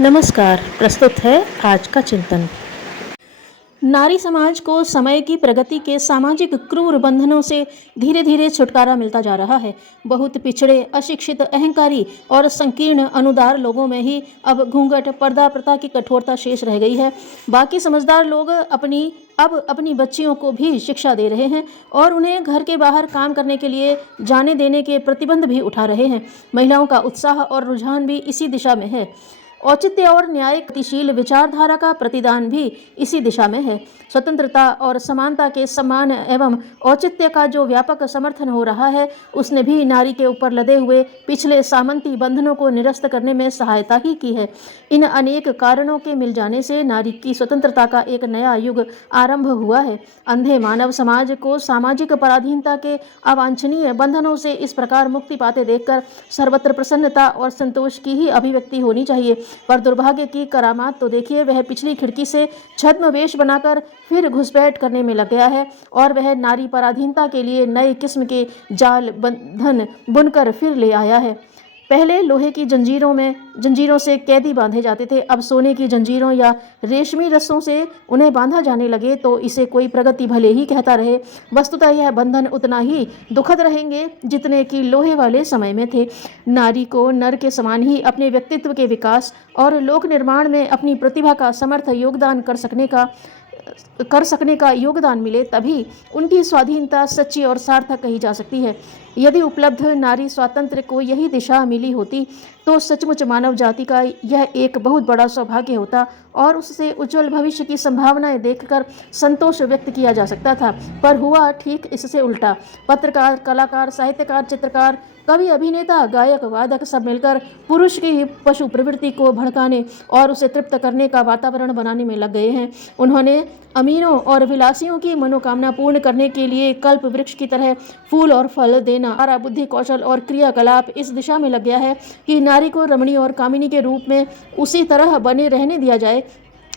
नमस्कार। प्रस्तुत है आज का चिंतन। नारी समाज को समय की प्रगति के सामाजिक क्रूर बंधनों से धीरे धीरे छुटकारा मिलता जा रहा है। बहुत पिछड़े, अशिक्षित, अहंकारी और संकीर्ण अनुदार लोगों में ही अब घूंघट, पर्दा प्रथा की कठोरता शेष रह गई है। बाकी समझदार लोग अपनी बच्चियों को भी शिक्षा दे रहे हैं और उन्हें घर के बाहर काम करने के लिए जाने देने के प्रतिबंध भी उठा रहे हैं। महिलाओं का उत्साह और रुझान भी इसी दिशा में है। औचित्य और न्याय, गतिशील विचारधारा का प्रतिदान भी इसी दिशा में है। स्वतंत्रता और समानता के सम्मान एवं औचित्य का जो व्यापक समर्थन हो रहा है, उसने भी नारी के ऊपर लदे हुए पिछले सामंती बंधनों को निरस्त करने में सहायता ही की है। इन अनेक कारणों के मिल जाने से नारी की स्वतंत्रता का एक नया युग आरंभ हुआ है। अंधे मानव समाज को सामाजिक पराधीनता के अवांछनीय बंधनों से इस प्रकार मुक्ति पाते देखकर सर्वत्र प्रसन्नता और संतोष की ही अभिव्यक्ति होनी चाहिए। पर दुर्भाग्य की करामात तो देखिए, वह पिछली खिड़की से छद्मवेश बनाकर फिर घुसपैठ करने में लग गया है और वह नारी पराधीनता के लिए नए किस्म के जाल बंधन बुनकर फिर ले आया है। पहले लोहे की जंजीरों से कैदी बांधे जाते थे, अब सोने की जंजीरों या रेशमी रस्सों से उन्हें बांधा जाने लगे तो इसे कोई प्रगति भले ही कहता रहे। वस्तुतः यह बंधन उतना ही दुखद रहेंगे जितने कि लोहे वाले समय में थे। नारी को नर के समान ही अपने व्यक्तित्व के विकास और लोक निर्माण में अपनी प्रतिभा का समर्थ योगदान कर सकने का योगदान मिले, तभी उनकी स्वाधीनता सच्ची और सार्थक कही जा सकती है। यदि उपलब्ध नारी स्वातंत्र्य को यही दिशा मिली होती तो सचमुच मानव जाति का यह एक बहुत बड़ा सौभाग्य होता और उससे उज्जवल भविष्य की संभावनाएं देखकर संतोष व्यक्त किया जा सकता था। पर हुआ ठीक इससे उल्टा। पत्रकार, कलाकार, साहित्यकार, चित्रकार, कवि, अभिनेता, गायक, वादक सब मिलकर पुरुष की पशु प्रवृत्ति को भड़काने और उसे तृप्त करने का वातावरण बनाने में लग गए हैं। उन्होंने अमीरों और विलासियों की मनोकामना पूर्ण करने के लिए कल्प वृक्ष की तरह फूल और फल देना, सारा बुद्धि, कौशल और क्रियाकलाप इस दिशा में लग गया है कि नारी को रमणी और कामिनी के रूप में उसी तरह बने रहने दिया जाए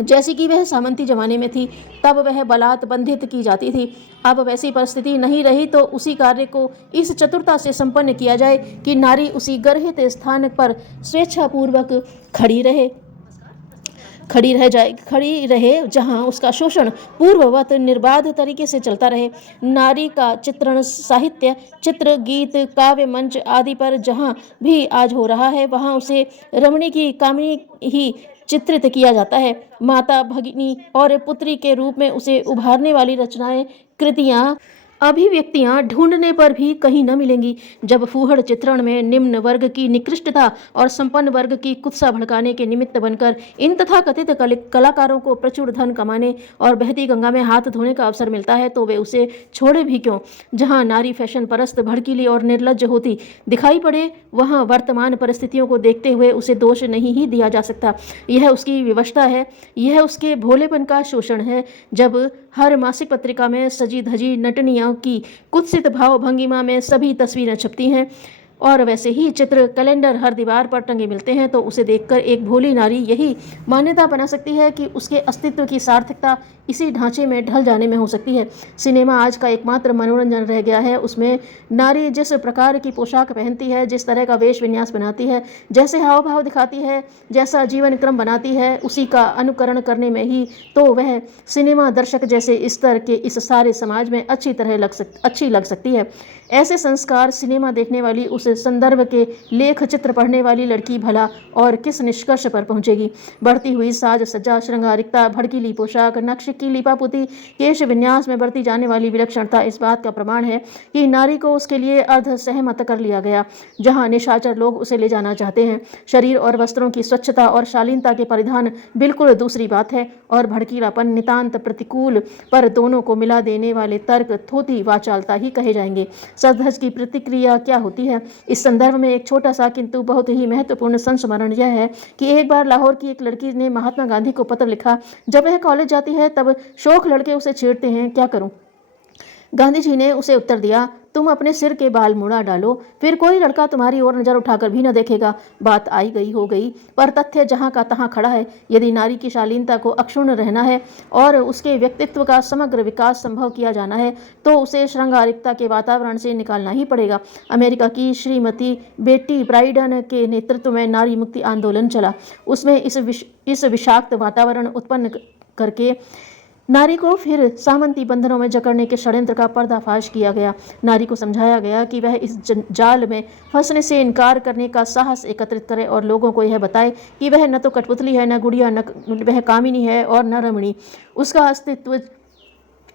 जैसी कि वह सामंती जमाने में थी। तब वह बलात् बंधित की जाती थी। अब वैसी परिस्थिति नहीं रही तो उसी कार्य को इस चतुरता से संपन्न किया जाए कि नारी उसी गर्हित स्थान पर स्वेच्छापूर्वक खड़ी रहे जहां उसका शोषण पूर्ववत निर्बाध तरीके से चलता रहे। नारी का चित्रण साहित्य, चित्र, गीत, काव्य मंच आदि पर जहां भी आज हो रहा है, वहां उसे रमणी की कामिनी ही चित्रित किया जाता है। माता, भगिनी और पुत्री के रूप में उसे उभारने वाली रचनाएं, कृतियां, अभिव्यक्तियां ढूंढने पर भी कहीं न मिलेंगी। जब फूहड़ चित्रण में निम्न वर्ग की निकृष्टता और संपन्न वर्ग की कुत्सा भड़काने के निमित्त बनकर इन तथाकथित कलाकारों को प्रचुर धन कमाने और बहती गंगा में हाथ धोने का अवसर मिलता है तो वे उसे छोड़े भी क्यों। जहां नारी फैशन परस्त, भड़कीली और निर्लज्ज होती दिखाई पड़े, वहां वर्तमान परिस्थितियों को देखते हुए उसे दोष नहीं ही दिया जा सकता। यह उसकी विवशता है, यह उसके भोलेपन का शोषण है। जब हर मासिक पत्रिका में सजी धजी नटनियों की कुत्सित भाव भंगिमा में सभी तस्वीरें छपती हैं और वैसे ही चित्र, कैलेंडर हर दीवार पर टंगे मिलते हैं तो उसे देखकर एक भोली नारी यही मान्यता बना सकती है कि उसके अस्तित्व की सार्थकता इसी ढांचे में ढल जाने में हो सकती है। सिनेमा आज का एकमात्र मनोरंजन रह गया है। उसमें नारी जिस प्रकार की पोशाक पहनती है, जिस तरह का वेश विन्यास बनाती है, जैसे हाव भाव दिखाती है, जैसा जीवन क्रम बनाती है, उसी का अनुकरण करने में ही तो वह सिनेमा दर्शक जैसे स्तर के इस सारे समाज में अच्छी लग सकती है। ऐसे संस्कार सिनेमा देखने वाली, उस संदर्भ के लेख चित्र पढ़ने वाली लड़की भला और किस निष्कर्ष पर पहुंचेगी। बढ़ती हुई साज सज्जा, श्रृंगारिकता, भड़कीली पोशाक, नक्श की लिपापोती, केश विन्यास में बढ़ती जाने वाली विलक्षणता इस बात का प्रमाण है कि नारी को उसके लिए अर्ध सहमत कर लिया गया जहां निशाचर लोग उसे ले जाना चाहते हैं। शरीर और वस्त्रों की स्वच्छता और शालीनता के परिधान बिल्कुल दूसरी बात है और भड़कीलापन नितांत प्रतिकूल, पर दोनों को मिला देने वाले तर्क थोती वाचालता ही कहे जाएंगे। सजधज की प्रतिक्रिया क्या होती है? इस संदर्भ में एक छोटा सा किंतु बहुत ही महत्वपूर्ण संस्मरण यह है कि एक बार लाहौर की एक लड़की ने महात्मा गांधी को पत्र लिखा। जब वह कॉलेज जाती है तब शौक लड़के उसे छेड़ते हैं। क्या करूं? गांधी जी ने उसे उत्तर दिया, तुम अपने सिर के बाल मुड़ा डालो, फिर कोई लड़का तुम्हारी ओर नजर उठाकर भी न देखेगा। बात आई गई हो गई, पर तथ्य जहाँ का तहाँ खड़ा है। यदि नारी की शालीनता को अक्षुण्ण रहना है और उसके व्यक्तित्व का समग्र विकास संभव किया जाना है तो उसे श्रृंगारिकता के वातावरण से निकालना ही पड़ेगा। अमेरिका की श्रीमती बेटी ब्राइडन के नेतृत्व में नारी मुक्ति आंदोलन चला। उसमें इस विषाक्त वातावरण उत्पन्न करके नारी को फिर सामंती बंधनों में जकड़ने के षड्यंत्र का पर्दाफाश किया गया। नारी को समझाया गया कि वह इस जाल में फंसने से इनकार करने का साहस एकत्रित करे और लोगों को यह बताए कि वह न तो कठपुतली है, न गुड़िया, न वह कामिनी है और न रमणी। उसका अस्तित्व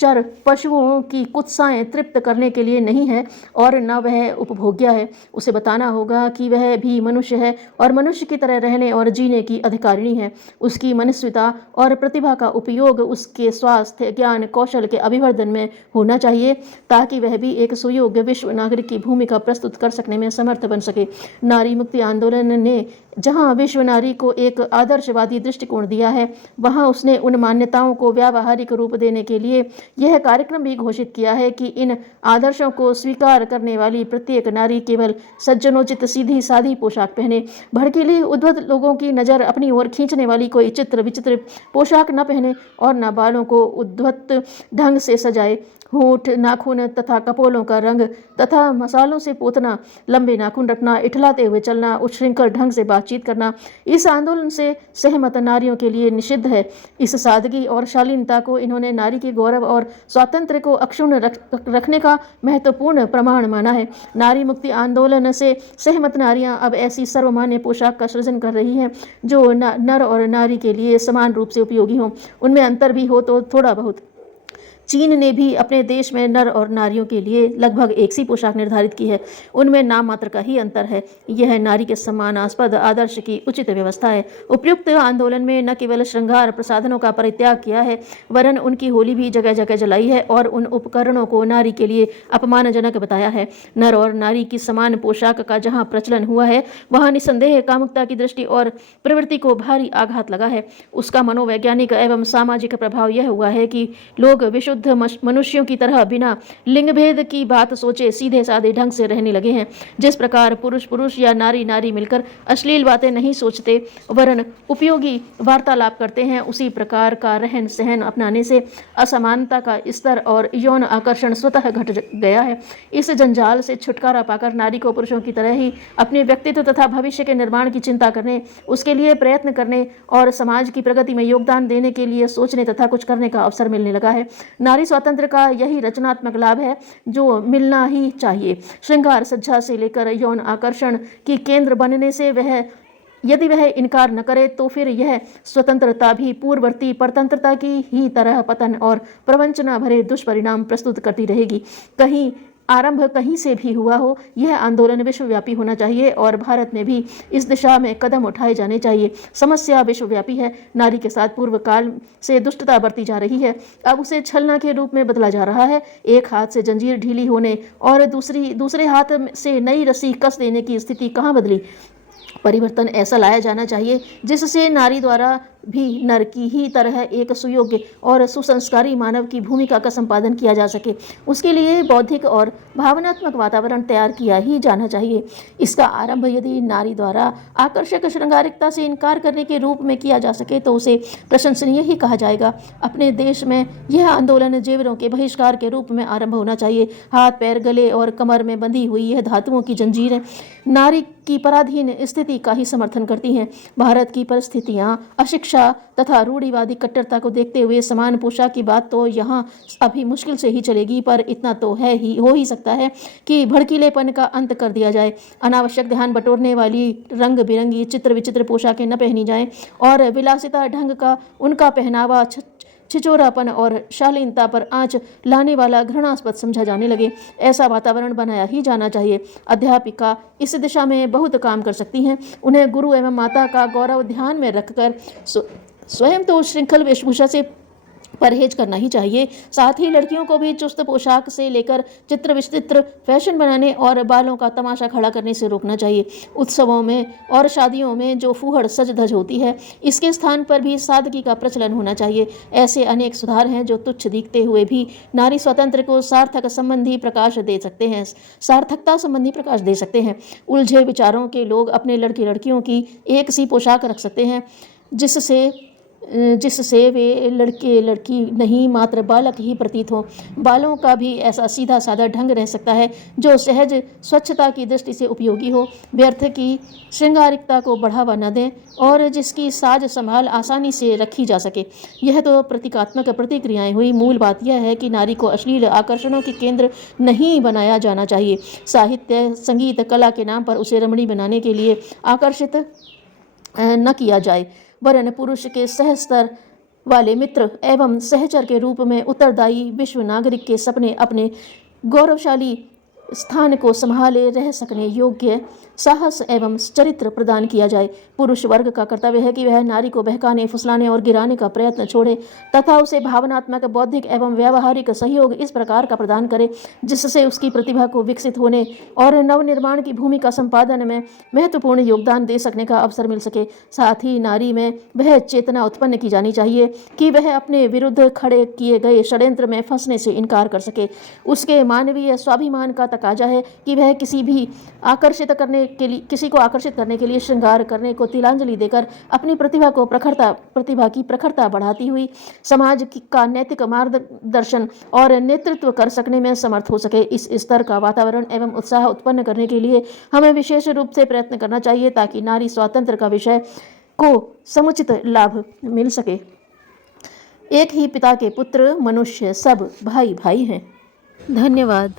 चर पशुओं की कुत्साएं तृप्त करने के लिए नहीं है और न वह उपभोग्य है। उसे बताना होगा कि वह भी मनुष्य है और मनुष्य की तरह रहने और जीने की अधिकारिणी है। उसकी मनस्विता और प्रतिभा का उपयोग उसके स्वास्थ्य, ज्ञान, कौशल के अभिवर्धन में होना चाहिए ताकि वह भी एक सुयोग्य विश्व नागरिक की भूमिका प्रस्तुत कर सकने में समर्थ बन सके। नारी मुक्ति आंदोलन ने जहाँ विश्व नारी को एक आदर्शवादी दृष्टिकोण दिया है, वहाँ उसने उन मान्यताओं को व्यावहारिक रूप देने के लिए यह कार्यक्रम भी घोषित किया है कि इन आदर्शों को स्वीकार करने वाली प्रत्येक नारी केवल सज्जनोचित सीधी सादी पोशाक पहने, भड़कीली उद्धत लोगों की नज़र अपनी ओर खींचने वाली कोई चित्र विचित्र पोशाक न पहने और न बालों को उद्धत ढंग से सजाए। होंठ, नाखून तथा कपोलों का रंग तथा मसालों से पोतना, लंबे नाखून रखना, इठलाते हुए चलना, उच्छृंखल ढंग से बातचीत करना इस आंदोलन से सहमत नारियों के लिए निषिद्ध है। इस सादगी और शालीनता को इन्होंने नारी के गौरव और स्वातंत्र्य को अक्षुण्ण रखने का महत्वपूर्ण प्रमाण माना है। नारी मुक्ति आंदोलन से सहमत नारियां अब ऐसी सर्वमान्य पोशाक का सृजन कर रही हैं जो नर और नारी के लिए समान रूप से उपयोगी हों। उनमें अंतर भी हो तो थोड़ा बहुत। चीन ने भी अपने देश में नर और नारियों के लिए लगभग एक सी पोशाक निर्धारित की है। उनमें नाम मात्र का ही अंतर है। यह नारी के सम्मानास्पद आदर्श की उचित व्यवस्था है। उपयुक्त आंदोलन में न केवल श्रृंगार प्रसाधनों का परित्याग किया है, वरन उनकी होली भी जगह जगह जलाई है और उन उपकरणों को नारी के लिए अपमानजनक बताया है। नर और नारी की समान पोशाक का जहाँ प्रचलन हुआ है, वहाँ निसंदेह कामुकता की दृष्टि और प्रवृत्ति को भारी आघात लगा है। उसका मनोवैज्ञानिक एवं सामाजिक प्रभाव यह हुआ है कि लोग विशुद्ध मनुष्यों की तरह बिना लिंग भेद की बात सोचे सीधे साधे ढंग से रहने लगे हैं। जिस प्रकार पुरुष पुरुष या नारी नारी मिलकर अश्लील बातें नहीं सोचते वरन उपयोगी वार्तालाप करते हैं, उसी प्रकार का रहन सहन अपनाने से असमानता का स्तर और यौन आकर्षण स्वतः घट गया है। इस जंजाल से छुटकारा पाकर नारी को पुरुषों की तरह ही अपने व्यक्तित्व तथा भविष्य के निर्माण की चिंता करने, उसके लिए प्रयत्न करने और समाज की प्रगति में योगदान देने के लिए सोचने तथा कुछ करने का अवसर मिलने लगा है। नारी स्वातंत्र्य का यही रचनात्मक लाभ है जो मिलना ही चाहिए। श्रृंगार सज्जा से लेकर यौन आकर्षण की केंद्र बनने से यदि वह इनकार न करे तो फिर यह स्वतंत्रता भी पूर्ववर्ती परतंत्रता की ही तरह पतन और प्रवंचना भरे दुष्परिणाम प्रस्तुत करती रहेगी। आरंभ कहीं से भी हुआ हो, यह आंदोलन विश्वव्यापी होना चाहिए और भारत में भी इस दिशा में कदम उठाए जाने चाहिए। समस्या विश्वव्यापी है। नारी के साथ पूर्व काल से दुष्टता बरती जा रही है, अब उसे छलना के रूप में बदला जा रहा है। एक हाथ से जंजीर ढीली होने और दूसरे हाथ से नई रस्सी कस देने की स्थिति कहाँ बदली। परिवर्तन ऐसा लाया जाना चाहिए जिससे नारी द्वारा भी नर की ही तरह एक सुयोग्य और सुसंस्कारी मानव की भूमिका का संपादन किया जा सके। उसके लिए बौद्धिक और भावनात्मक वातावरण तैयार किया ही जाना चाहिए। इसका आरंभ यदि नारी द्वारा आकर्षक श्रृंगारिकता से इनकार करने के रूप में किया जा सके तो उसे प्रशंसनीय ही कहा जाएगा। अपने देश में यह आंदोलन जेवरों के बहिष्कार के रूप में आरंभ होना चाहिए। हाथ, पैर, गले और कमर में बंधी हुई यह धातुओं की जंजीरें नारी की पराधीन स्थिति का ही समर्थन करती हैं। भारत की परिस्थितियां अशिक्षा तथा रूढ़िवादी कट्टरता को देखते हुए समान पोशाक की बात तो यहाँ अभी मुश्किल से ही चलेगी, पर इतना तो हो ही सकता है कि भड़कीलेपन का अंत कर दिया जाए। अनावश्यक ध्यान बटोरने वाली रंग बिरंगी चित्र विचित्र पोशाकें न पहनी जाएं और विलासिता ढंग का उनका पहनावा छिचोरापन और शालीनता पर आंच लाने वाला घृणास्पद समझा जाने लगे। ऐसा वातावरण बनाया ही जाना चाहिए। अध्यापिका इस दिशा में बहुत काम कर सकती हैं। उन्हें गुरु एवं माता का गौरव ध्यान में रखकर स्वयं तो श्रृंखल वेशभूषा से परहेज करना ही चाहिए। साथ ही लड़कियों को भी चुस्त पोशाक से लेकर चित्र विचित्र फैशन बनाने और बालों का तमाशा खड़ा करने से रोकना चाहिए। उत्सवों में और शादियों में जो फूहड़ सज धज होती है, इसके स्थान पर भी सादगी का प्रचलन होना चाहिए। ऐसे अनेक सुधार हैं जो तुच्छ दिखते हुए भी नारी स्वातंत्र्य को सार्थकता संबंधी प्रकाश दे सकते हैं। उलझे विचारों के लोग अपने लड़के लड़कियों की एक सी पोशाक रख सकते हैं, जिससे वे लड़के लड़की नहीं मात्र बालक ही प्रतीत हो। बालों का भी ऐसा सीधा साधा ढंग रह सकता है जो सहज स्वच्छता की दृष्टि से उपयोगी हो, व्यर्थ की श्रृंगारिकता को बढ़ावा न दें और जिसकी साज संभाल आसानी से रखी जा सके। यह तो प्रतीकात्मक प्रतिक्रियाएं हुई। मूल बात यह है कि नारी को अश्लील आकर्षणों के केंद्र नहीं बनाया जाना चाहिए। साहित्य, संगीत, कला के नाम पर उसे रमणी बनाने के लिए आकर्षित न किया जाए, वरन पुरुष के सहस्तर वाले मित्र एवं सहचर के रूप में उत्तरदायी विश्व नागरिक के सपने अपने गौरवशाली स्थान को संभाले रह सकने योग्य साहस एवं चरित्र प्रदान किया जाए। पुरुष वर्ग का कर्तव्य है कि वह नारी को बहकाने, फुसलाने और गिराने का प्रयत्न छोड़े तथा उसे भावनात्मक, बौद्धिक एवं व्यावहारिक सहयोग इस प्रकार का प्रदान करे जिससे उसकी प्रतिभा को विकसित होने और नवनिर्माण की भूमि का संपादन में महत्वपूर्ण योगदान दे सकने का अवसर मिल सके। साथ ही नारी में वह चेतना उत्पन्न की जानी चाहिए कि वह अपने विरुद्ध खड़े किए गए षड्यंत्र में फंसने से इनकार कर सके। उसके मानवीय स्वाभिमान का तकाजा है कि वह किसी को आकर्षित करने के लिए श्रृंगार करने को तिलांजलि देकर अपनी प्रतिभा की प्रखरता बढ़ाती हुई समाज का नैतिक मार्गदर्शन और नेतृत्व कर सकने में समर्थ हो सके। इस स्तर का वातावरण एवं उत्साह उत्पन्न करने के लिए हमें विशेष रूप से प्रयत्न करना चाहिए ताकि नारी स्वातंत्र्य का विषय को समुचित लाभ मिल सके। एक ही पिता के पुत्र मनुष्य सब भाई भाई हैं। धन्यवाद।